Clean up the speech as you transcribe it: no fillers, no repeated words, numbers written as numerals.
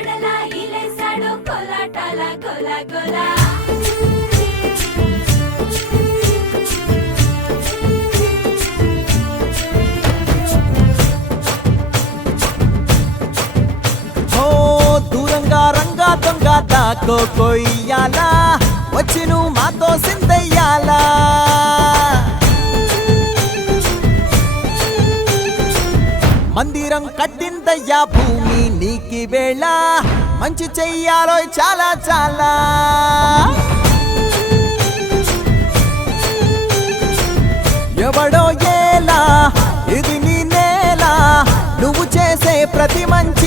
వాడలా ఇలేసాడు కోలాటాల గోల గోల దూరంగా రంగా దొంగ దాకో కొయ్యాలా వచ్చి నువ్వు మాతో సిందయ్యాలా మందిరం కట్టిందయ్యా భూమి నీకి వేళ మంచి చెయ్యాలో చాలా చాలా ఎవడో ఏలా ఇది నీ నేల నువ్వు చేసే ప్రతి మంచి